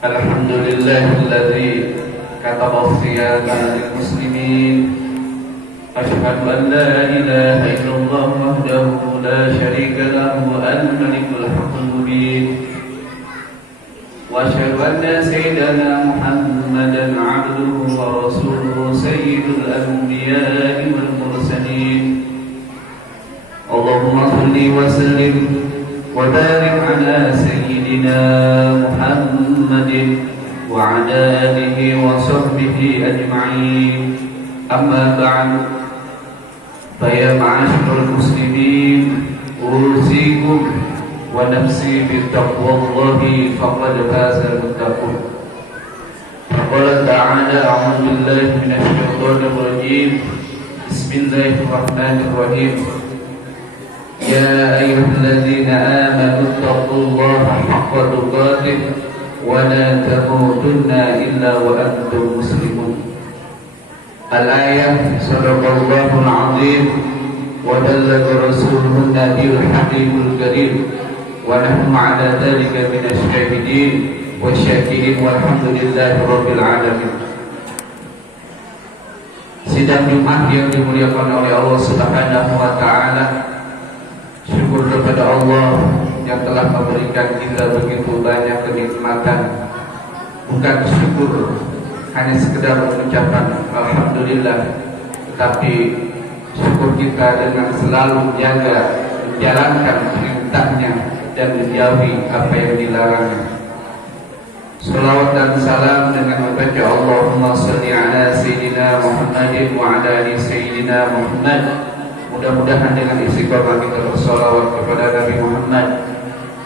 الحمد لله الذي كتب الصيام للمسلمين أشهد أن لا إله إلا الله وحده لا شريك له الملك الحق المبين وأشهد أن سيدنا محمدا عبده ورسوله سيد الأنبياء والمرسلين اللهم صل وسلم وبارك على سيدنا محمد وعلى آله وصحبه أجمعين أما بعد فيا معاشر المسلمين أوصيكم ونفسي بتقوى الله فقد فاز المتقون فقال تعالى أعوذ بالله من الشيطان الرجيم بسم الله الرحمن الرحيم يا أيها الذين آمنوا اتقوا الله حق تقاته ولا تموتن إلا وأنتم مسلمون. الآية صدق الله العظيم وبلغ رسوله النبي الحكيم الكريم ونحن على ذلك من الشاهدين والشاكرين والحمد لله رب العالمين. Sidang Jumat yang dimuliakan oleh Allah Subhanahu wa taala, syukur kepada Allah yang telah memberikan kita begitu banyak kenikmatan. Bukan syukur hanya sekedar ucapan alhamdulillah, tetapi syukur kita dengan selalu menjaga menjalankan perintahnya dan menjauhi apa yang dilarangnya. Salawat dan salam dengan membaca Allahumma salli ala Sayyidina Muhammadin wa ala ali Sayyidina Muhammad. Mudah-mudahan dengan istiqomah kita bersolawat kepada Nabi Muhammad,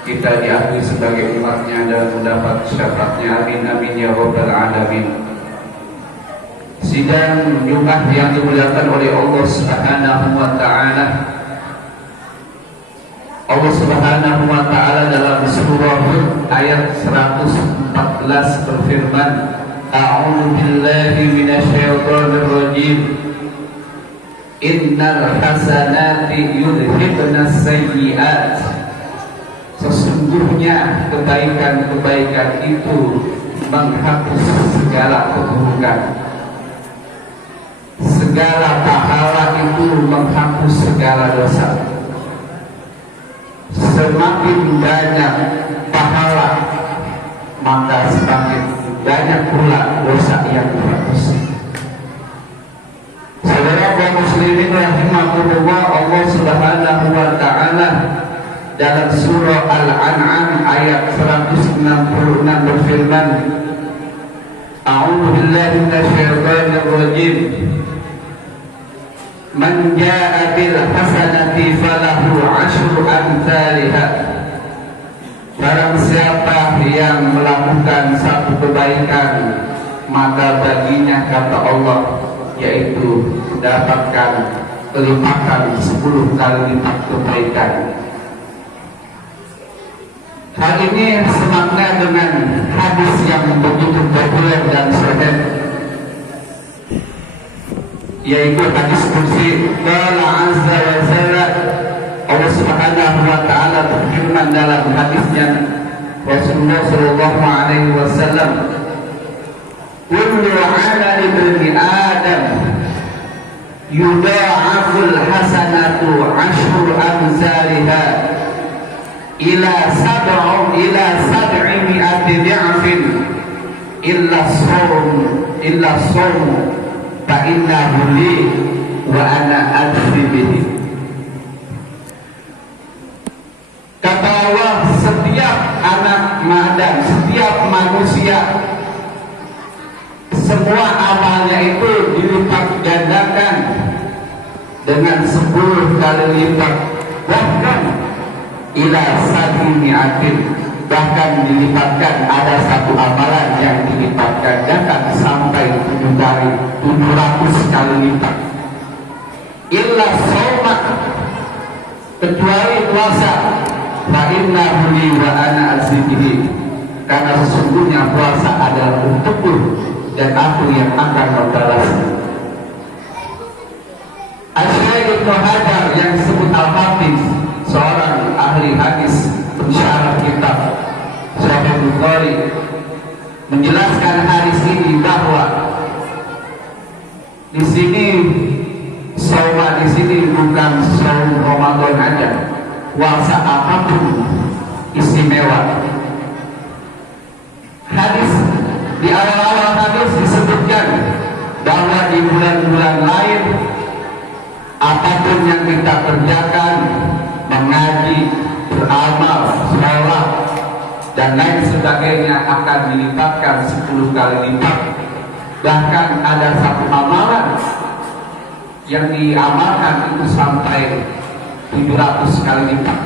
kita diakui sebagai umatnya dan mendapat syafaatnya. Amin amin ya rabbal alamin. Sidang Jumat yang dimuliakan oleh Allah Subhanahu wa taala. Allah Subhanahu wa taala dalam surah Hud ayat 114 berfirman, A'udzu billahi minasyaitonir rajim. Innal hasanati yudhibnas sayyi'at. Sesungguhnya kebaikan-kebaikan itu menghapus segala keburukan. Segala pahala itu menghapus segala dosa. Semakin banyak pahala, maka semakin banyak pula dosa yang dihapus. Saudara kaum muslimin rahimakumullah, Allah Subhanahu wa taala dalam surah Al-An'am ayat 166 berfirman, A'udzu billahi minasyaitonir rajim. Man jaa'a bil hasanati falahu 'asyru amsalha. Barang siapa yang melakukan satu kebaikan, maka baginya, kata Allah, yaitu mendapatkan kelipatan 10 kali lipat kebaikan. Hal ini semakna dengan hadis yang begitu populer dan sahih, yaitu hadis kursi. Qala azza wa jalla, Allah Subhanahu wa taala berfirman dalam hadisnya Rasulullah sallallahu alaihi wasallam, kullu 'amali ibni Adam yudha'aful hasanatu 'ashru amsalha ila sab'i mi'ati dhi'fin illa shaum fa innahu li wa ana ajzi bihi. Kata Allah, setiap anak Adam, setiap manusia, semua amalnya itu dilipat gandakan dengan 10 kali lipat, bahkan ila sab'imi'atin, bahkan dilipatkan ada satu amalan yang dilipat gandakan sampai 700 kali lipat. Illa shauma, kecuali puasa, fa innahu li wa ana azidihi, karena sesungguhnya puasa adalah untukku dan aku yang akan membalasnya. Asy-Syaikh Ibnu Hajar yang disebut Al-Hafiz, seorang ahli hadis, pensyarah kitab Bukhari menjelaskan hadis ini bahwa di sini sauma di sini bukan saum Ramadan aja, puasa apapun istimewa. Hadis di awal-awal hadis disebutkan bahwa di bulan-bulan lain apapun yang kita kerjakan, mengaji, beramal, sholat dan lain sebagainya akan dilipatkan 10 kali lipat. Bahkan ada satu amalan yang diamalkan itu sampai 700 kali lipat.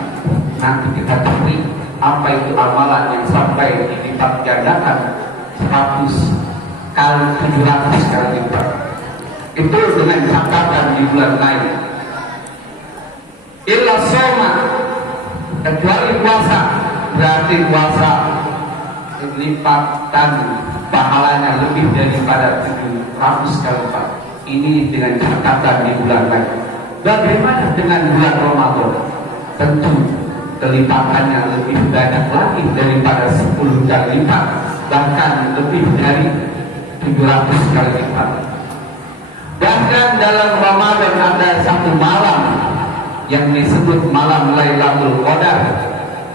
Nanti kita cari apa itu amalan yang sampai dilipat gandakan 100 kali 700 kali lipat. Itu dengan catatan di bulan lain. Illa soma, kecuali puasa, berarti puasa lipatan pahalanya lebih daripada 700 kali lipat. Ini dengan catatan di bulan lain. Bagaimana dengan bulan Ramadan? Tentu kelipatannya lebih banyak lagi daripada 10 kali lipat, bahkan lebih dari 700 kali lipat. Bahkan dalam Ramadan ada satu malam yang disebut malam Lailatul Qadar,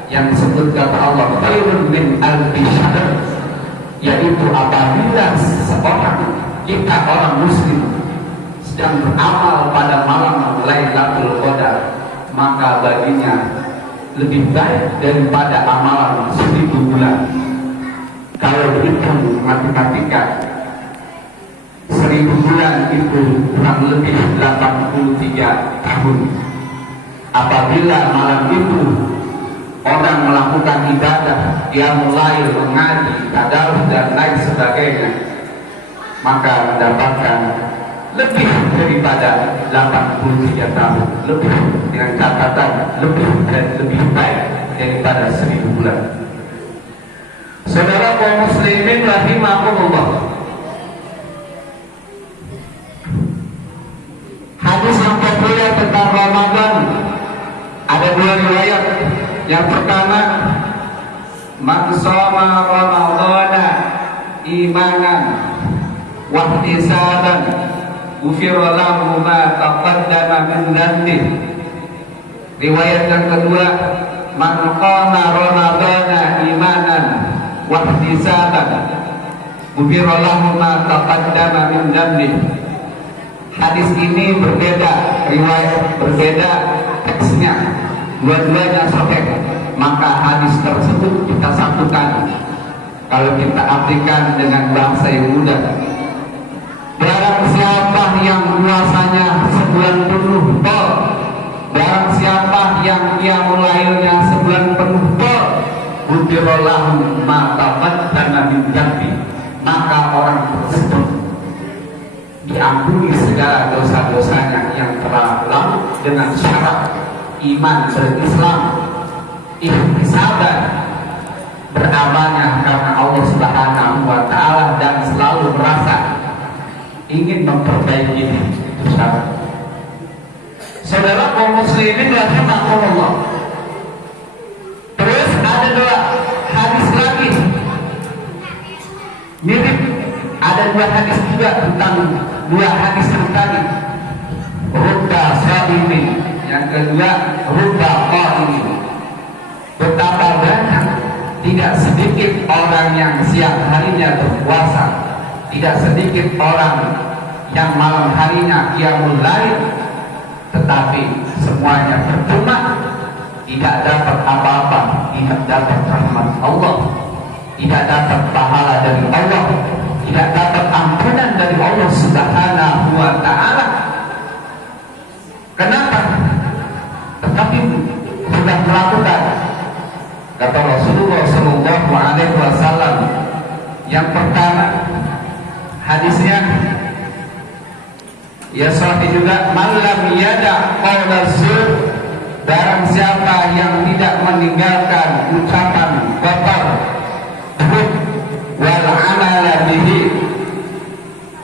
yang disebut kata Allah khairun min alfi syahr, yaitu apabila kita orang muslim sedang beramal pada malam Lailatul Qadar, maka baginya lebih baik daripada amalan 1000 bulan. Kalau dihitung matematika, 1000 bulan itu kurang lebih 83 tahun. Apabila malam itu orang melakukan ibadah, dia mulai mengaji, tadarus dan lain sebagainya, maka mendapatkan lebih daripada 83 tahun, lebih dengan catatan lebih dan lebih baik daripada 1000 bulan. Saudara kaum muslimin rahimakumullah, hadis yang populer tentang Ramadan ada 2 riwayat. Yang pertama, man shoma ramadhana imanan wa ihtisaban ghufira lahu ma taqaddama min dhanbihi. Riwayat yang kedua, man qama ramadhana imanan wa ihtisaban ghufira lahu ma taqaddama min dhanbihi. Hadis ini berbeda, riwayat berbeda, teksnya dua-duanya sahih. Maka hadis tersebut kita satukan kalau kita artikan dengan bahasa yang mudah. Barang siapa yang puasanya sebulan penuh tol, barang siapa yang ia mulainya sebulan penuh tol, ghufirallahu ma taqaddama min dhanbi, maka orang tersebut diampuni segala dosa-dosanya yang telah lalu dengan syarat iman berislam, ihtisaban, beramalnya karena Allah Subhanahu wa taala dan selalu merasa ingin memperbaiki itu syarat. Saudara kaum muslimin rahimakumullah. Terus ada 2 hadis lagi mirip, ada 2 hadis juga tentang 2 hadis yang tadi. Rubba sha'imin, yang kedua rubba qa'imin. Betapa banyak, tidak sedikit orang yang siang harinya berpuasa, tidak sedikit orang yang malam harinya qiyamul lail, tetapi semuanya percuma, tidak dapat apa-apa, tidak dapat rahmat Allah, tidak dapat pahala dari Allah, tidak dapat ampunan dari Allah Subhanahu wa taala. Kenapa? Tetapi sudah melakukan. Kata Rasulullah sallallahu alaihi wasallam, yang pertama hadisnya ya sahih juga, man lam yada qaula zur, barang siapa yang tidak meninggalkan ucapan kotor wal amala bihi,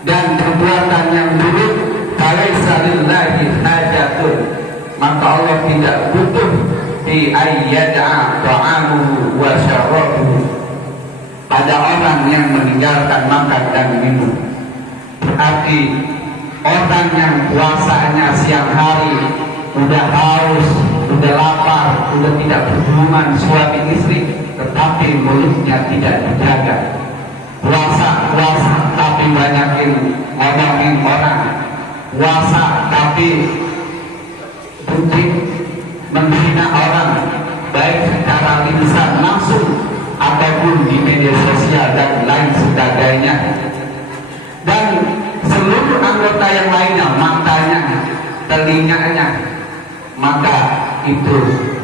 dan perbuatan yang buruk, falaisa lillahi hajatun, maka Allah tidak butuh fi ayyada'a ta'amuhu wa syarabuhu, ada orang yang meninggalkan makan dan minum. Berarti orang yang puasanya siang hari udah haus, udah lapar, udah tidak berhubungan suami istri, tetapi mulutnya tidak dijaga. Puasa tapi banyakin ngomongin orang. Puasa tapi benci menghina orang, baik secara lisan langsung ataupun di media sosial dan lain sebagainya. Dan seluruh anggota yang lainnya, matanya, telinganya, maka itu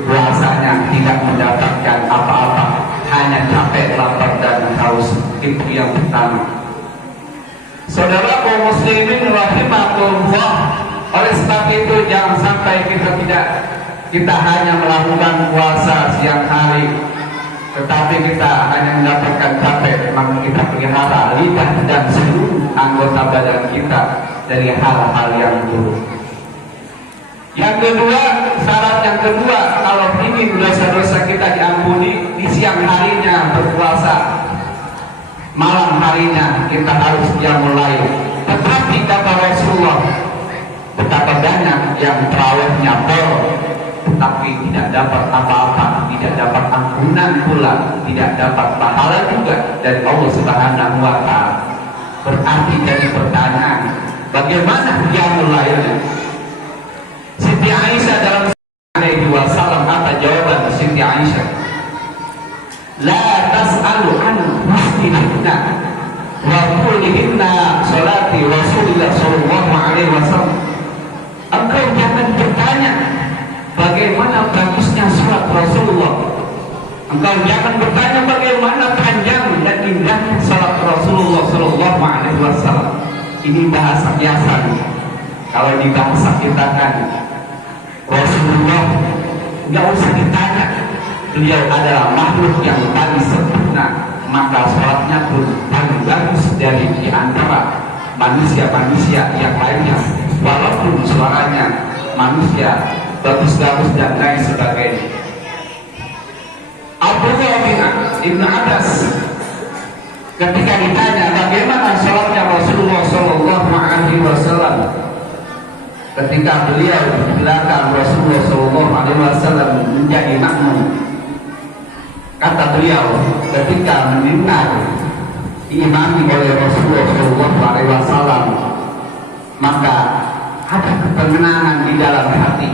puasanya tidak mendapatkan apa-apa, hanya capek, lapar dan haus. Itu yang pertama. Saudara kaum muslimin rahimakumullah, oleh sebab itu jangan sampai kita hanya melakukan puasa siang hari, tetapi kita hanya mendapatkan capek, maka kita pelihara lidah dan seluruh anggota badan kita dari hal-hal yang buruk. Yang kedua, syarat yang kedua, kalau ingin dosa-dosa kita diampuni, di siang harinya berpuasa, malam harinya kita harus mulai. Tetapi kata Rasulullah, betapa banyak yang terawihnya tetapi tidak dapat apa-apa, tidak dapat ampunan pula, tidak dapat pahala juga dari Allah Subhanahu wa Ta'ala. Berarti jadi pertanyaan, bagaimana dia mulainya? Siti Aisyah dalam alaihi wasallam, apa jawaban Siti Aisyah? La tas'alu an husnihinna wa qulihinna salati Rasulullah sallallahu alaihi wasallam. Engkau jangan bertanya bagaimana bagusnya salat Rasulullah. Engkau jangan bertanya bagaimana panjang dan indahnya salat Rasulullah sallallahu alaihi wasallam. Ini bahasa biasa. Kalau di bahasa kita kan Rasulullah nggak usah ditanya, beliau adalah makhluk yang paling sempurna, maka sholatnya pun paling bagus dari di antara manusia-manusia yang lainnya, walaupun suaranya manusia bagus-bagus dan lain sebagainya. Abdullah bin Ibn Abbas ketika ditanya bagaimana sholatnya Rasulullah Sallallahu Alaihi Wasallam, ketika beliau di belakang Rasulullah Sallallahu Alaihi Wasallam menjadi makmum, kata beliau ketika mendengar diimami oleh Rasulullah Sallallahu Alaihi Wasallam, maka ada ketenangan di dalam hati,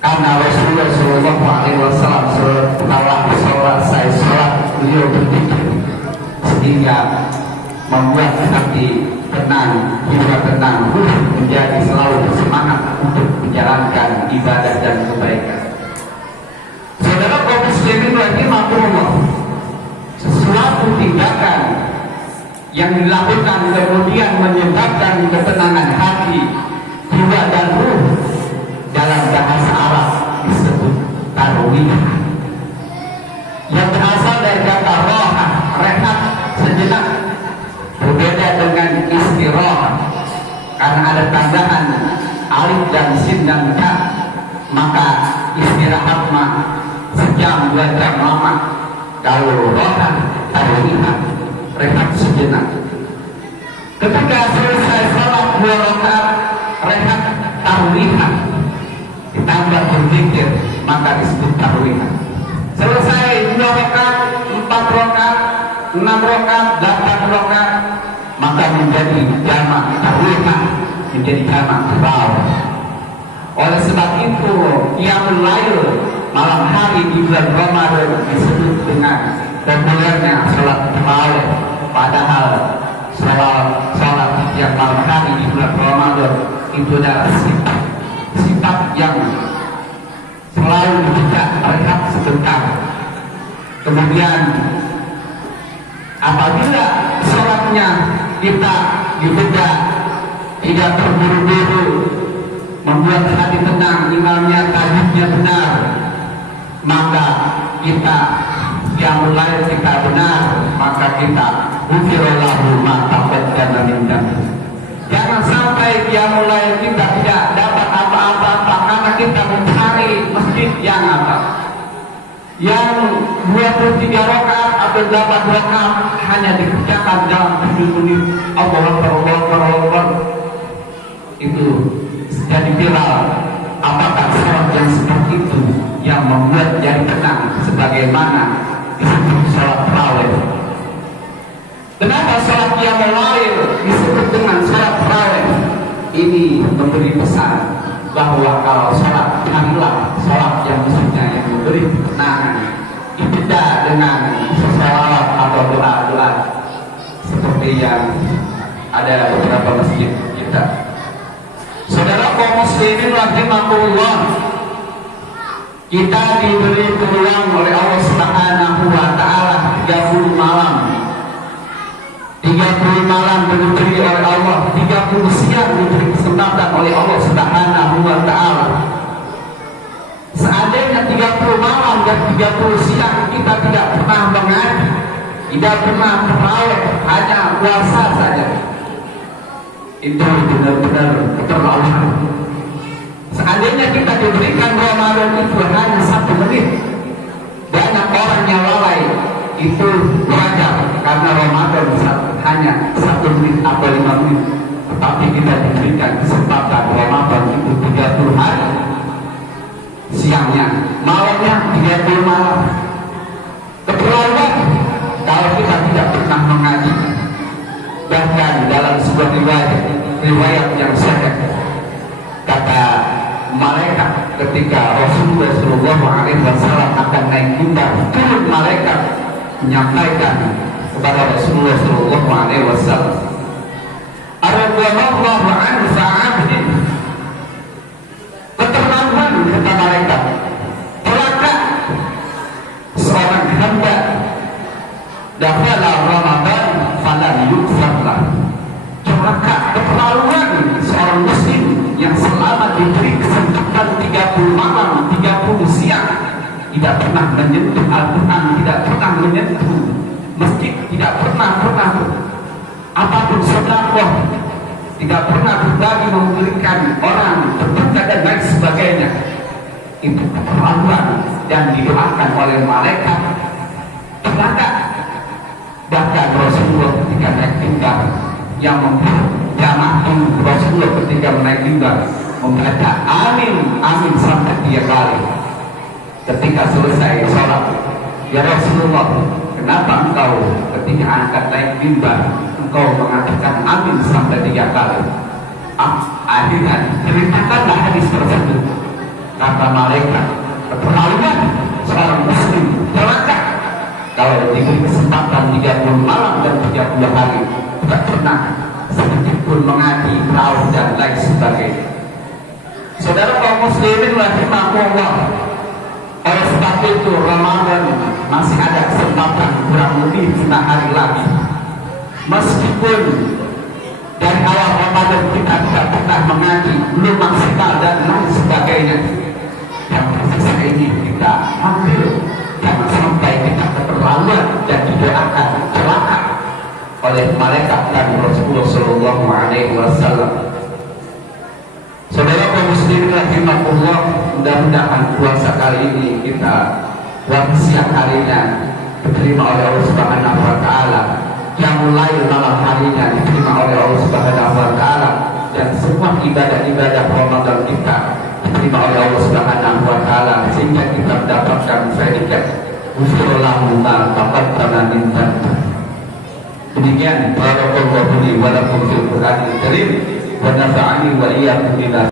karena Rasulullah Sallallahu Alaihi Wasallam setelah selesai sholat beliau berpikir, sehingga membuat hati tenang, jiwa tenang, menjadi selalu bersemangat untuk menjalankan ibadah dan kebaikan. Saudara kaum muslimin rahimakumullah, sesuatu tindakan yang dilakukan kemudian menyebabkan ketenangan hati, jiwa dan ruh, dalam bahasa Arab disebut tarwiyah, yang berasal dari kata roha, rehat sejenak. Berbeda dengan istirahat, karena ada tambahan alif dan sin dan ka, maka istirahat mah sejam 2 jam lama. Kalau roha tarwiyah, rehat sejenak. Ketika selesai salat 2 rakaat, rehat tarwiyah, ditambah berzikir, maka disebut tarwiyah. Selesai 2 rakaat, 4 rakaat, 6 rakaat, 8 rakaat, maka menjadi jamak tarwiyah, menjadi jamak tarawih. Oleh sebab itu, qiyamul lail malam hari di bulan Ramadan disebut dengan populernya salat tarawih. Padahal salat yang malam hari di bulan Ramadan itu adalah sifat yang selalu tidak rehat sebentar. Kemudian apabila sholatnya kita juga tidak terburu-buru, membuat hati tenang, imamnya tajwidnya benar, maka kita yang mulai kita benar, maka kita ghufirallahu ma taqaddama min dzambi. Jangan sampai dia mulai kita tidak dapat apa-apa karena kita mencari masjid yang apa, yang 23 rakaat atau 8 rakaat hanya dikerjakan dalam 7 menit. Allahu Akbar. Itu jadi viral. Apakah sholat yang seperti itu yang membuat jadi tenang sebagaimana disebut sholat tarawih? Kenapa sholat qiyamul lail disebut dengan sholat tarawih? Ini memberi pesan bahwa kalau sholat carilah sholat yang maksudnya yang memberi ketenangan, tidak dengan sholawat atau doa-doa seperti yang ada beberapa masjid kita. Saudara kaum muslimin rahimakumullah, kita diberi peluang oleh Allah Subhanahu wa taala 30 malam. 30 malam diberi oleh Allah, 30 siang diberi kesempatan oleh Allah Subhanahu wa taala. Seandainya 30 malam dan 30 siang kita tidak pernah mengaji, tidak pernah tarawih, hanya puasa saja, itu benar-benar keterlaluan. Seandainya kita diberikan Ramadan itu hanya 1 menit, banyak orang yang lalai, itu wajar karena Ramadan hanya 1 menit atau 5 menit. Tetapi kita diberikan kesempatan Ramadan itu 30 hari, siangnya, malamnya 30 malam. Keterlaluan kalau kita tidak pernah mengaji. Bahkan dalam sebuah riwayat yang sahih, kata malaikat ketika Rasulullah SAW akan naik mimbar, turun malaikat menyampaikan kepada Rasulullah SAW, "Radhiyallahu anhu sa'abdin." Keterlaluan kata malaikat, celaka seorang hamba dakhala Ramadan falan yukfar. Celaka, keterlaluan seorang muslim yang selama diberi kesempatan 30 malam, 30 siang tidak pernah menyentuh Al-Quran, tidak pernah menyentuh masjid, tidak pernah apapun sedekah, tidak pernah berbagi memberikan orang berbuka dan lain sebagainya. Itu keterlaluan dan didoakan oleh malaikat. Celaka. Bahkan Rasulullah ketika naik mimbar, yang membuat jamaah Rasulullah ketika menaik mimbar membaca amin sampai 3 kali. Ketika selesai sholat, ya Rasulullah, kenapa engkau ketika angkat naik mimbar engkau mengatakan amin sampai 3 kali? Akhirnya ceritakanlah hadis tersebut. Kata malaikat, keterlaluan seorang muslim, celaka kalau diberi kesempatan 30 malam dan 30 hari tidak pernah sedikit pun mengaji, tahu dan lain sebagainya. Saudara kaum muslimin rahimahullah, oleh sebab itu Ramadan masih ada kesempatan kurang lebih 5 hari lagi. Meskipun dari awal Ramadan kita tidak pernah mengaji, belum maksimal dan lain sebagainya, yang tersisa ini kita ambil. Jangan sampai kita keterlaluan dan didoakan celaka oleh malaikat dan Rasulullah SAW. Saudara kaum muslimin rahimahullah, mudah-mudahan puasa kali ini kita puasa siang harinya diterima oleh Allah Subhanahu wa taala, yang mulai malam harinya diterima oleh Allah Subhanahu wa taala, dan semua ibadah-ibadah Ramadan kita diterima oleh Allah Subhanahu wa taala, sehingga kita mendapatkan predikat ghufrallahu ma taqaddama min dhanbi. Demikian barakallahu li wa lakum fil Qur'anil Karim wa nafa'ani wa iyyakum bima